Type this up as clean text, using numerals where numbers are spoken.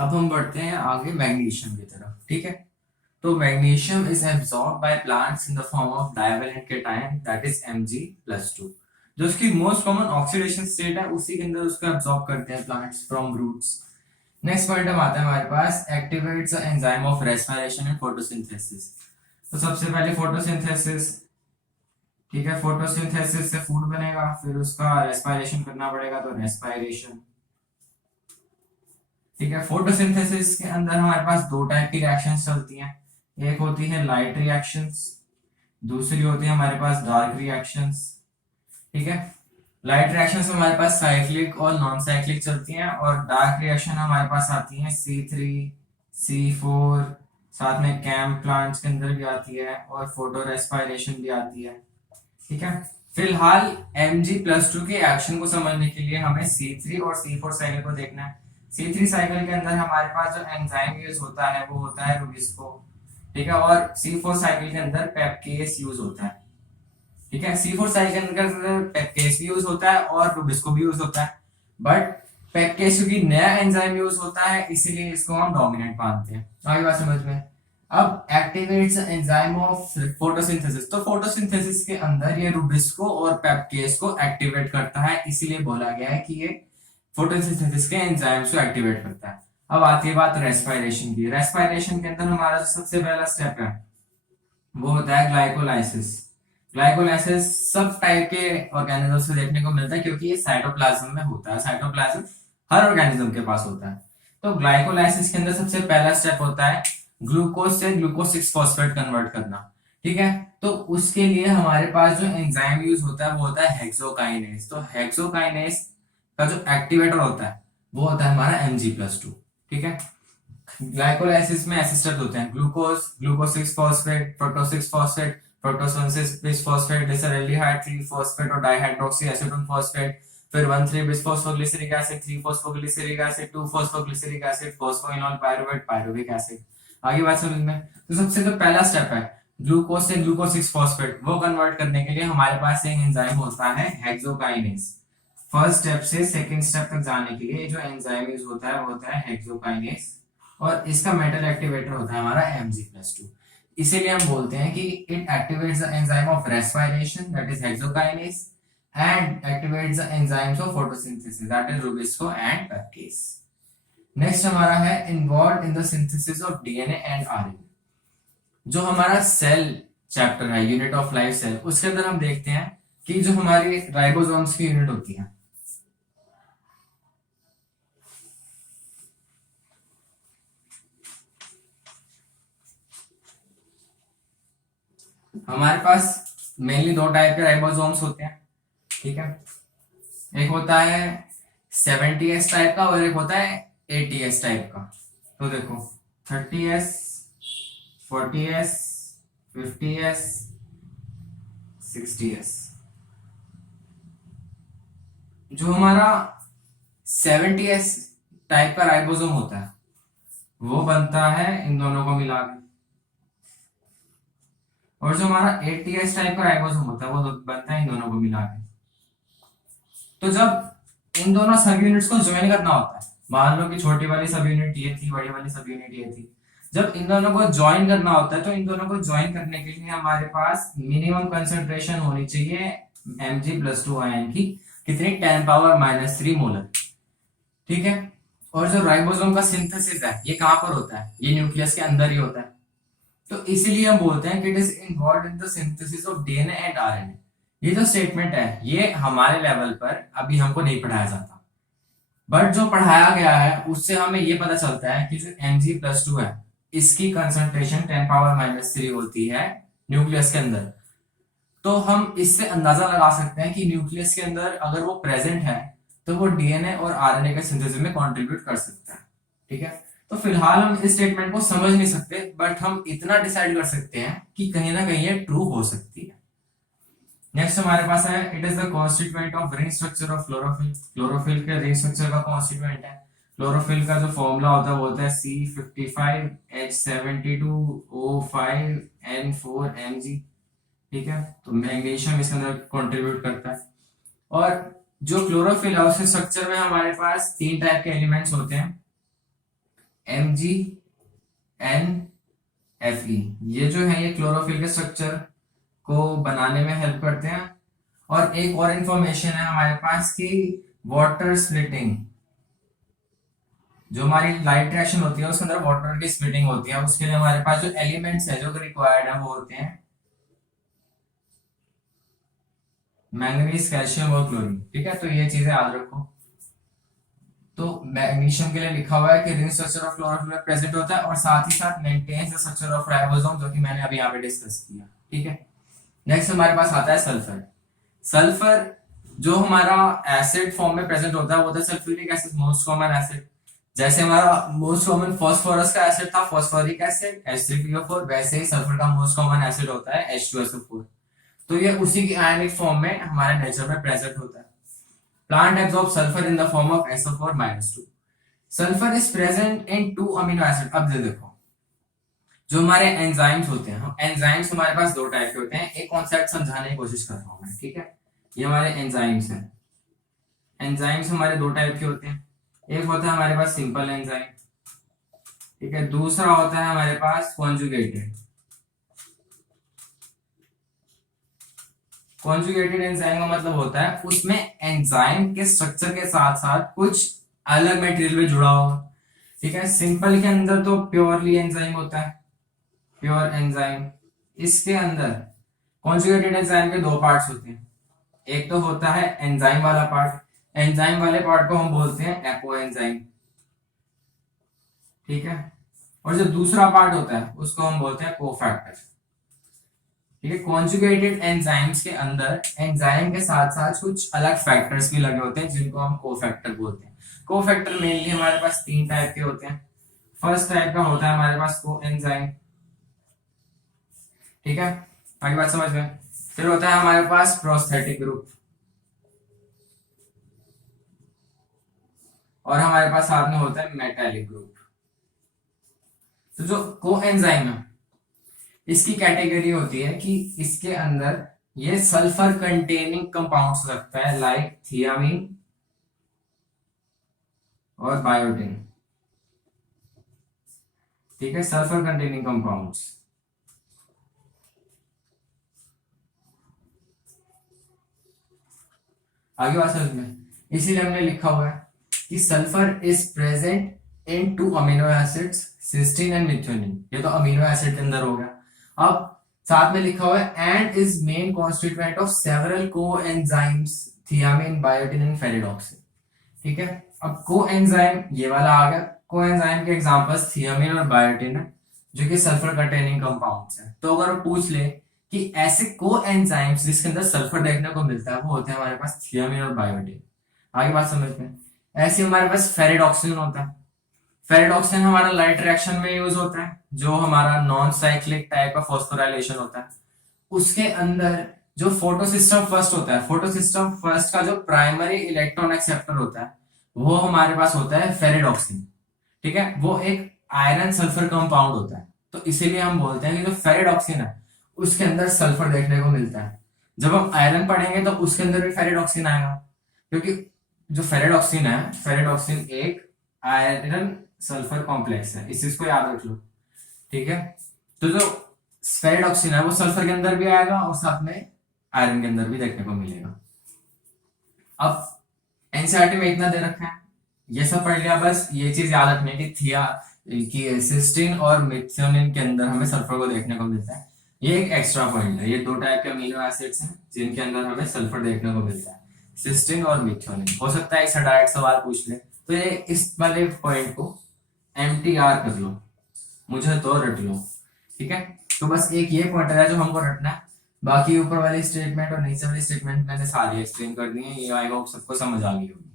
अब हम बढ़ते हैं आगे मैग्नीशियम की तरफ। ठीक है, तो magnesium is absorb by plants in the form of divalent cation that is Mg+2। जो उसकी मोस्ट कॉमन ऑक्सीडेशन स्टेट है उसी के अंदर उसको एब्सॉर्ब करते हैं plants from roots. Next point हम आते हैं हमारे पास, activates the enzyme of respiration and photosynthesis. तो सबसे पहले फोटोसिंथेसिस। ठीक है, फोटोसिंथेसिस से फूड बनेगा, फिर उसका रेस्पिरेशन करना पड़ेगा तो रेस्पिरेशन। ठीक है, फोटोसिंथेसिस के अंदर हमारे पास दो टाइप की रिएक्शंस चलती हैं। एक होती है लाइट रिएक्शंस, दूसरी होती है हमारे पास डार्क रिएक्शंस। ठीक है, लाइट रिएक्शंस में हमारे पास साइक्लिक और नॉन साइक्लिक चलती हैं, और डार्क रिएक्शन हमारे पास आती हैं C3, C4, साथ में कैम प्लांट्स के अंदर भी आती है, और फोटो रेस्पिरेशन भी आती है। ठीक है, फिलहाल Mg+2 के एक्शन को समझने के लिए हमें C3 और C4 साइकिल को देखना है। C3 साइकिल के अंदर हमारे पास जो एंजाइम यूज होता है वो होता है रुबिस्को। ठीक है, और C4 साइकिल के अंदर पेप्केस यूज होता है। ठीक है, C4 साइकिल के अंदर पेप्केस भी यूज होता है और रुबिस्को भी यूज होता है, बट पेप्केस क्योंकि नया एंजाइम यूज होता है इसीलिए इसको हम डोमिनेंट मानते हैं। आगे बात समझ में। अब एक्टिवेट्स एंजाइम ऑफ फोटोसिंथेसिस, तो फोटोसिंथेसिस के अंदर ये रुबिस्को और पेप्केस को एक्टिवेट करता है, इसीलिए बोला गया है कि ये फोटोसिंथेसिस के एंजाइम्स को एक्टिवेट करता है। अब आती है बात रेस्पिरेशन की। रेस्पिरेशन के अंदर हमारा जो सबसे पहला स्टेप है वो होता है ग्लाइकोलाइसिस। ग्लाइकोलाइसिस सब टाइप के ऑर्गेनिज्म से देखने को मिलता है क्योंकि ये साइटोप्लाज्म में होता है। साइटोप्लाज्म हर ऑर्गेनिज्म के पास होता है। तो ग्लाइकोलाइसिस के अंदर सबसे पहला स्टेप होता है ग्लूकोज से ग्लूकोज 6 फॉस्फेट कन्वर्ट करना। ठीक है, तो उसके लिए हमारे पास जो एंजाइम यूज होता है वो होता है हेक्सोकाइनेज। तो हेक्सोकाइनेज का जो एक्टिवेटर होता है वो होता है हमारा Mg+2। ठीक है, ग्लाइकोलाइसिस में ऐसे स्टेप होते हैं glucose glucose 6 phosphate, fructose 6 phosphate, fructose 6 phosphate, glyceraldehyde 3 phosphate और डाइहाइड्रोक्सी एसीटोन फॉस्फेट, फिर 1,3 bisphosphoglyceric acid, 3 phosphoglyceric acid, 2 phosphoglyceric acid, phosphoenol pyruvate, pyruvic acid. आगे बात समझ में। तो सबसे जो पहला स्टेप है ग्लूकोज से ग्लूकोज 6 फॉस्फेट, वो कन्वर्ट करने के लिए हमारे पास एक एंजाइम होता है हेक्सोकाइनेज। फर्स्ट स्टेप से सेकंड स्टेप तक जाने के लिए जो एंजाइम यूज होता है वो होता है हेक्सोकाइनेज, और इसका मेटल एक्टिवेटर होता है हमारा Mg+2। इसीलिए हम बोलते हैं कि it activates the enzyme of respiration that is hexokinase and activates the enzymes of photosynthesis that is RuBisCO and PEPCase. Next हमारा है involve in the synthesis of DNA and RNA. जो हमारा सेल चैप्टर है unit of life cell, उसके अंदर हम देखते हैं कि जो हमारी राइबोसोम्स की यूनिट होती है, हमारे पास मेनली दो टाइप के राइबोसोम्स होते हैं। ठीक है, एक होता है 70S टाइप का और एक होता है 80S टाइप का। तो देखो 30S, 40S, 50S, 60S। जो हमारा 70S टाइप का राइबोसोम होता है वो बनता है इन दोनों को मिला के, और जो हमारा 80S टाइप का राइबोसोम होता है वो बनता है इन दोनों को मिला के। तो जब इन दोनों सब यूनिट्स को ज्वाइन करना होता है, मान लो कि छोटी वाली सब यूनिट ये थी, बड़ी वाली सब यूनिट ये थी, जब इन दोनों को ज्वाइन करना होता है तो इन दोनों को ज्वाइन करने के लिए हमारे पास मिनिमम कंसंट्रेशन होनी चाहिए Mg+2 आयन की, कितनी 10⁻³ मोलर। ठीक है, और जो राइबोसोम का सिंथेसिस है ये कहां पर होता है, ये न्यूक्लियस के अंदर ही होता है। तो इसीलिए हम बोलते हैं कि it is involved in the synthesis of DNA and RNA. ये जो स्टेटमेंट है ये हमारे लेवल पर अभी हमको नहीं पढ़ाया जाता, बट जो पढ़ाया गया है उससे हमें ये पता चलता है कि जो Mg+2 है इसकी कंसंट्रेशन 10⁻³ होती है न्यूक्लियस के अंदर। तो हम इससे अंदाजा लगा सकते हैं कि न्यूक्लियस के अंदर अगर वो प्रेजेंट है तो वो डीएनए और आरएनए के सिंथेसिस में कंट्रीब्यूट कर सकता है। ठीक है, तो फिलहाल हम इस स्टेटमेंट को समझ नहीं सकते, बट हम इतना डिसाइड कर सकते हैं कि कहीं ना कहीं ये ट्रू हो सकती है। नेक्स्ट हमारे पास है it is the constituent of ring structure of chlorophyll. Chlorophyll के रिंग स्ट्रक्चर का कॉन्स्टिट्यूएंट है। क्लोरोफिल का जो फॉर्मूला होता है वो होता है C55H72O5N4Mg। ठीक है, तो मैग्नीशियम इसके अंदर कंट्रीब्यूट करता है। और जो क्लोरोफिल है उसके स्ट्रक्चर में हमारे पास तीन टाइप के एलिमेंट्स होते हैं। MgNFe, ये जो है ये क्लोरोफिल के स्ट्रक्चर को बनाने में हेल्प करते हैं। और एक और इंफॉर्मेशन है हमारे पास कि वाटर स्प्लिटिंग, जो हमारी लाइट रिएक्शन होती है उसके अंदर वाटर की स्प्लिटिंग होती है, उसके लिए हमारे पास जो एलिमेंट्स है जो रिक्वायर्ड है वो होते हैं मैंगनीज, कैल्शियम और क्लोरीन। ठीक है, तो ये चीजें याद रखो। तो मैग्नीशियम के लिए लिखा हुआ है कि रिंग स्ट्रक्चर ऑफ क्लोरोफिल में प्रेजेंट होता है और साथ ही साथ maintains the structure of ribosome, जो कि मैंने अभी यहाँ पे डिस्कस किया। ठीक है, नेक्स्ट हमारे पास आता है सल्फर। सल्फर जो हमारा एसिड फॉर्म में प्रेजेंट होता है वो होता है sulphuric acid, most common acid. जैसे हमारा मोस्ट कॉमन फास्फोरस का एसिड था फास्फोरिक एसिड H3PO4, वैसे ही सल्फर का मोस्ट कॉमन एसिड होता है H2SO4। तो ये उसी की आयनिक फॉर्म में हमारे नेचर में प्रेजेंट होता है। Plant absorb sulphur in the form of SO4-2। Sulphur is present in 2 amino acid. अब देखो जो हमारे एंजाइम्स होते हैं, एंजाइम्स हमारे पास 2 टाइप के होते हैं। एक कॉन्सेप्ट समझाने की कोशिश कर रहा हूं मैं। ठीक है, ये हमारे एंजाइम्स हैं। एंजाइम्स हमारे 2 टाइप के होते हैं। एक होता है हमारे पास सिंपल एंजाइम, ठीक है, दूसरा होता है हमारे पास कॉन्जुगेटेड। कॉन्जुगेटेड एंजाइम का मतलब होता है उसमें एंजाइम के स्ट्रक्चर के साथ साथ कुछ अलग मटेरियल में जुड़ा हुआ। ठीक है, सिंपल के अंदर तो प्योरली एंजाइम होता है, प्योर एंजाइम। इसके अंदर कॉन्जुगेटेड एंजाइम के 2 पार्ट्स होते हैं। एक तो होता है एंजाइम वाला पार्ट, एंजाइम वाले पार्ट को हम बोलते हैं एपो एंजाइम। ठीक है, और जो दूसरा पार्ट होता है उसको हम बोलते हैं कोफैक्टर। ठीक है, कॉन्जुगेटेड एंजाइम्स के अंदर एंजाइम के साथ साथ कुछ अलग फैक्टर्स भी लगे होते हैं जिनको हम कोफैक्टर बोलते हैं। कोफैक्टर मेनली हमारे पास 3 टाइप के होते हैं। फर्स्ट टाइप का होता है हमारे पास को एंजाइम। ठीक है, आगे बात समझ में। फिर होता है हमारे पास प्रोस्थेटिक ग्रुप, और हमारे पास साथ में होता है मेटालिक ग्रुप। तो जो को एंजाइम है इसकी कैटेगरी होती है कि इसके अंदर ये सल्फर कंटेनिंग कंपाउंड्स रखता है, लाइक थियामीन और बायोटिन। ठीक है, सल्फर कंटेनिंग कंपाउंड्स। आगे बात समझ में, इसीलिए हमने लिखा हुआ है कि sulphur is present in 2 amino acids, cysteine and methionine. ये तो अमीनो एसिड के अंदर हो गया। अब साथ में लिखा हुआ है and is main constituent of several coenzymes, thiamine, biotin and ferredoxin. ठीक है, अब कोएंजाइम ये वाला आ गया। कोएंजाइम के एग्जांपल्स थियामिन और बायोटिन है, जो कि सल्फर कंटेनिंग कंपाउंड्स हैं। तो अगर पूछ ले कि ऐसे कोएंजाइम्स जिसके अंदर सल्फर देखने को मिलता है वो होते हैं हमारे पास थियामिन और बायोटिन। आगे बात समझते हैं। ऐसे हमारे पास फेरिडॉक्सिन होता है। फेरिडॉक्सिन हमारा लाइट रिएक्शन में यूज होता है, जो हमारा नॉन साइक्लिक टाइप का फॉस्फोराइलेशन होता है। उसके अंदर जो फोटोसिस्टम फर्स्ट होता है, फोटोसिस्टम फर्स्ट का जो प्राइमरी इलेक्ट्रॉन एक्सेप्टर होता है वो हमारे पास होता है फेरिडॉक्सिन। ठीक है, वो एक आयरन सल्फर कंपाउंड होता है। तो इसीलिए हम बोलते हैं कि जो फेरिडॉक्सिन है उसके अंदर सल्फर देखने को मिलता है। जब हम आयरन पढ़ेंगे तो उसके अंदर भी फेरिडॉक्सिन आएगा, क्योंकि जो फेरिडॉक्सिन है, फेरिडॉक्सिन एक आयरन सल्फर कॉम्प्लेक्स है, इस चीज को याद रख लो। ठीक है, तो जो फेरिडॉक्सिन है वो सल्फर के अंदर भी आएगा और साथ में आयरन के अंदर भी देखने को मिलेगा। अब एनसीईआरटी में इतना दे रखा है, ये सब पढ़ लिया। बस ये चीज याद रखनी है कि सिस्टीन और मिथ्योनिन के अंदर हमें सल्फर को देखने को मिलता है। ये एक एक्स्ट्रा पॉइंट है। ये 2 टाइप के अमीनो एसिड्स हैं जिनके अंदर हमें सल्फर देखने को मिलता है, सिस्टीन और मिथ्योनिन। हो सकता है इससे डायरेक्ट सवाल पूछ ले, तो ये इस वाले पॉइंट को MTR कर लो, मुझे तो रट लो। ठीक है, तो बस एक ये पॉइंट है जो हमको रटना है। बाकी ऊपर वाली स्टेटमेंट और नीचे वाली स्टेटमेंट मैंने सारी एक्सप्लेन कर दी है। ये आई होप सबको समझ आ गई होगी।